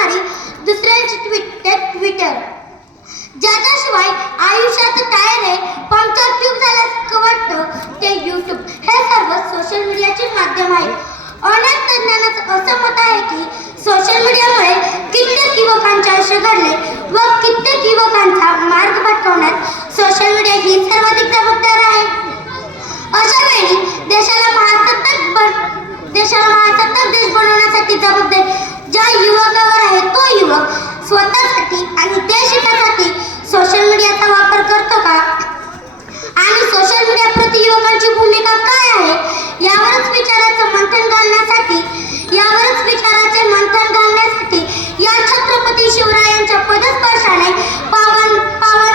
करणारी दुसऱ्यांची ट्विटर, ज्याच्याशिवाय आयुष्याचं टायर आहे पंक्चर ट्यूब झाल्यासारखं वाटतं ते यूट्यूब, हे सर्व सोशल मीडियाचे माध्यम आहे. अनेक तज्ञांचं असं मत आहे की सोशल मीडियामुळे कित्येक युवकांचे आयुष्य घडले व कित्येक युवकांचा मार्ग भटकवण्यात सोशल मीडिया ही सर्वाधिक जबाबदार आहे. अशा वेळी देशाला महासत्ताक देश बनवण्यासाठी जबाबदार ज्या युवकावर आहे तो युवक स्वतःसाठी आणि देशहितासाठी सोशल मीडियाचा वापर करतो का, आणि सोशल मीडिया प्रति युवकांची भूमिका काय आहे यावरच विचाराचे मंथन घालण्यासाठी या छत्रपती शिवरायांच्या पदस्पर्शाने पावन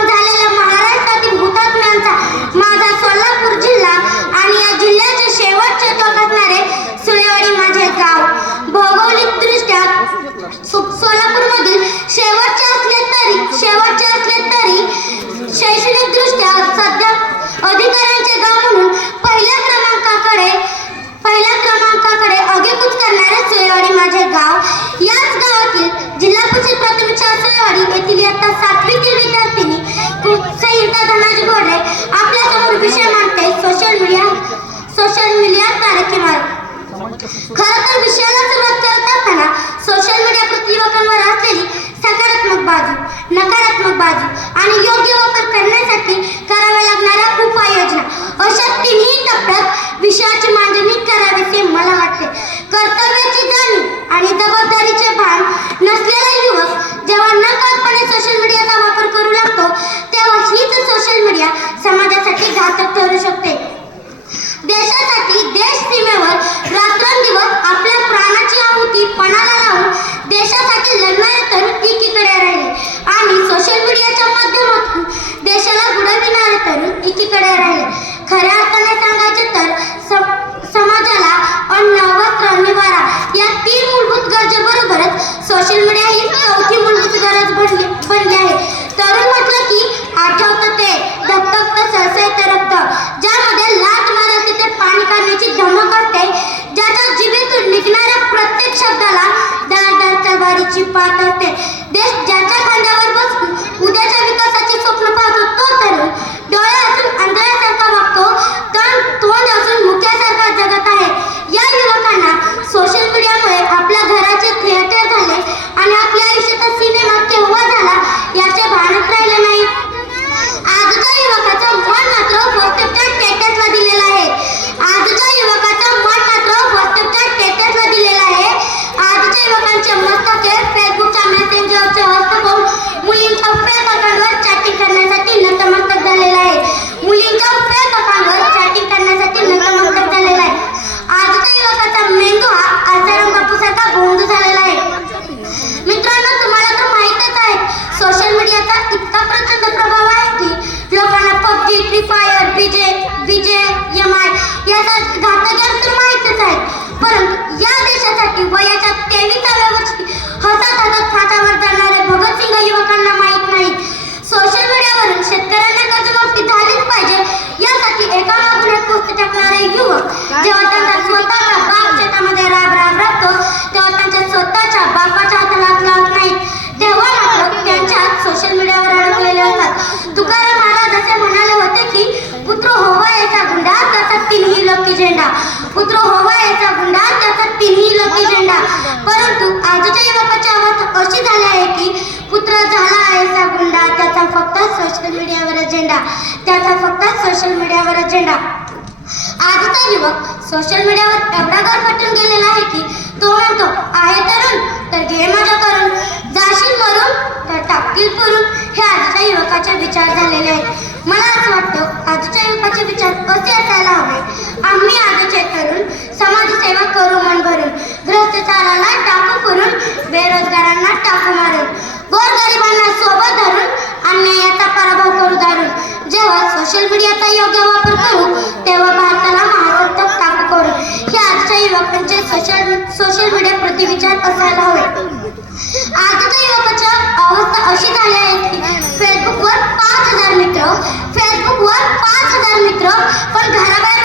झालेल्या महाराष्ट्रातील हुतात्म्यांचा माझा सोलापूर जिल्हा आणि या जिल्ह्याचे शेवटचे टोक असणारे सुळेवाडी माझे गाव भौगोलिकदृष्ट्या सोलापूरमधील शेवटचे असले तरी शैक्षणिकदृष्ट्या सध्या अधिकाऱ्यांचे गाव म्हणून पहिल्या क्रमांकाकडे आगेकूच करणारे सुळेवाडी माझे गाव. याच गावातील जिल्हा परिषद प्राथमिक शाळा सुळेवाडी येथील इयत्ता 7वीतील विद्यार्थिनी संयुक्ता धनाजी घोडरे आपल्यासमोर विषय मांडते सोशल मीडिया तारखेमार. खरं तर विषयाला सुरुवात करत असताना सोशल मीडिया प्रति युवकांवर असलेली सकारात्मक बाजू, नकारात्मक बाजू आणि योग्य वापर करण्यासाठी कराव्या लागणाऱ्या उपाययोजना अशा तिन्ही टप्प्यात विषयाची मांडणी करावी असे मला वाटते. कर्तव्याची जाणीव आणि जबाबदारीचे भान नसलेला युवक जेव्हा नकळतपणे सोशल मीडियाचा वापर करू लागतो तेव्हा हीच सोशल मीडिया समाजासाठी घातक ठरू शकते. देशासाठी देश सीमेवर रात्रंदिवस आपल्या प्राणाची आहुती पणाला लावून देशासाठी लढणारे तरुण एकीकडे राहिले आणि सोशल मीडियाच्या माध्यमातून देशाला बुडविणारे तरुण एकीकडे राहिले. खऱ्या अर्थाने सांगायचे तर समाजाला अन्न, वस्त्र, निवारा या 3 मूलभूत गरजेबरोबरच सोशल मीडिया ही 4थी मूलभूत गरज बनली आहे. तरुण म्हटलं की आठवतं ते धगधगतं सळसळतं रक्त, ज्यामध्ये लाथ मारेल तिथे पाणी काढण्याची धमक असते, ज्याच्या जिभेतून निघणाऱ्या प्रत्येक शब्दाला धारदार तलवारीची पात असते. देश ज्याच्या खांद्यावर बसून उद्याच्या विकासाची स्वप्न पाहतो तो तरुण डोळे असून अंधळ्यासारखा वागतो, तोंड असून मुक्यासारखा जगत आहे. या युवकांना सोशल मीडियामुळे आपल्या घराचे थिएटर झाले आणि आपल्या आयुष्याचा सिनेमा केव्हा झाला याचे भानच राहिले नाही. आजच्या युवकाचं मन मात्र व्हॉट्सअपच्या स्टेटसला दिलेलं आहे. आजच्या युवकांचे मस्तके फेसबुकच्या मेसेंजरचे हस्त पाहून मुलींच्या फेक अकाउंटवर चॅटिंग करण्यासाठी नतमस्तक झालेला आहे. आजच्या युवकाचा मेंदू हा आसाराम बापूसारखा गोंधळ झालेला आहे. मित्रांनो, तुम्हाला तर माहीतच आहे सोशल मीडियाचा इतका प्रचंड प्रभाव आहे की लोकांना पबजी, फ्री फायर, BGMI यासारखे घातक तर माहीतच आहेत. परंतु या देशासाठी वयाच्या 23व्या वर्षी हसत फाटावर जाणारे भगतसिंग युवकांना माहीत नाही. सोशल मीडियावरून शेतकऱ्यांना कर्जमाफी झालीच पाहिजे यासाठी एकामागून एक पोस्ट टाकणारे युवक जेव्हा त्यांचा स्वतःचा बाप शेतामध्ये राबतो तेव्हा त्यांच्या स्वतःच्या बापाच्या हाताला लागत नाही, तेव्हा मात्र त्यांच्यात सोशल मीडियावर अडकलेले असतात. तुकाराम महाराज असे म्हणाले होते की पुत्र होवा याचा गुंडा त्याचा 3ही लोकी झेंडा, पुत्र होवा याचा गुंडा त्याचा 3ही लोकी झेंडा. परंतु आजच्या युवकाची अवस्था अशी झाली आहे की पुत्र झाला याचा गुंडा त्याचा फक्त सोशल मीडियावर झेंडा. आजचा युवक सोशल मीडियावर एवढा गरफटून गेलेला आहे की तो म्हणतो आहे तरुण तर घे मजा करून, जाशील मरून तर टाकतील परून. हे आजच्या युवकाचे विचार झालेले आहेत. मला असं वाटतं आजच्या युवकाचे विचार असे असायला हवे, आम्ही आजचे तरुण समाजसेवा करू मन भरून, भ्रष्टाचाराला टाकू करून, बेरोजगारांना टाकू मारून, गोरगरिबांना सोबत धरून, अन्यायाचा पराभव करू दारून. जेव्हा सोशल मीडियाचा योग्य वापर करू तेव्हा भारताला महासत्ताक टाकू करू. हे आजच्या युवकांचे सोशल मीडिया प्रति विचार असायला हवे. आजच्या युवकाच्या अवस्था अशी झाली आहे की फेसबुकवर 5,000 मित्र पण घराबाहेर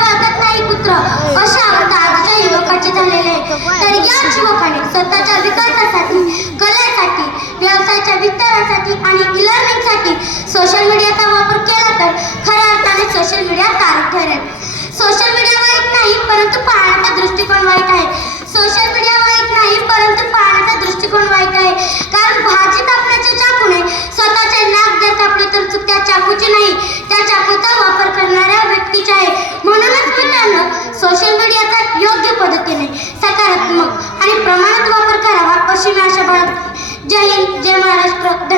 वागत नाही पुत्र, अशा अवस्था आजच्या युवकाची झालेली आहे. तर याच युवकाने स्वतःच्या विकासासाठी, कलेसाठी, व्यवसायाच्या विस्तारासाठी आणि ई-लर्निंगसाठी सोशल मीडियाचा वापर केला तर खऱ्या अर्थाने सोशल मीडिया तारक ठरेल. सोशल मीडिया वाईट नाही, परंतु पाहण्याचा दृष्टिकोन वाईट आहे. सोशल मीडिया वाईट नाही, परंतु पाहण्याचा दृष्टिकोन वाईट आहे. कारण भाजी कापण्याच्या चाकूने स्वतःचे नाक जर कापले तर चूक त्या चाकूची नाही, त्या चाकूचा वापर करणाऱ्या व्यक्तीची आहे. म्हणूनच मित्रांनो, सोशल मीडियाचा योग्य पद्धतीने सकारात्मक आणि प्रमाणात वापर करावा अशी मी आशा बाळगते. जय हिंद, जय महाराष्ट्र.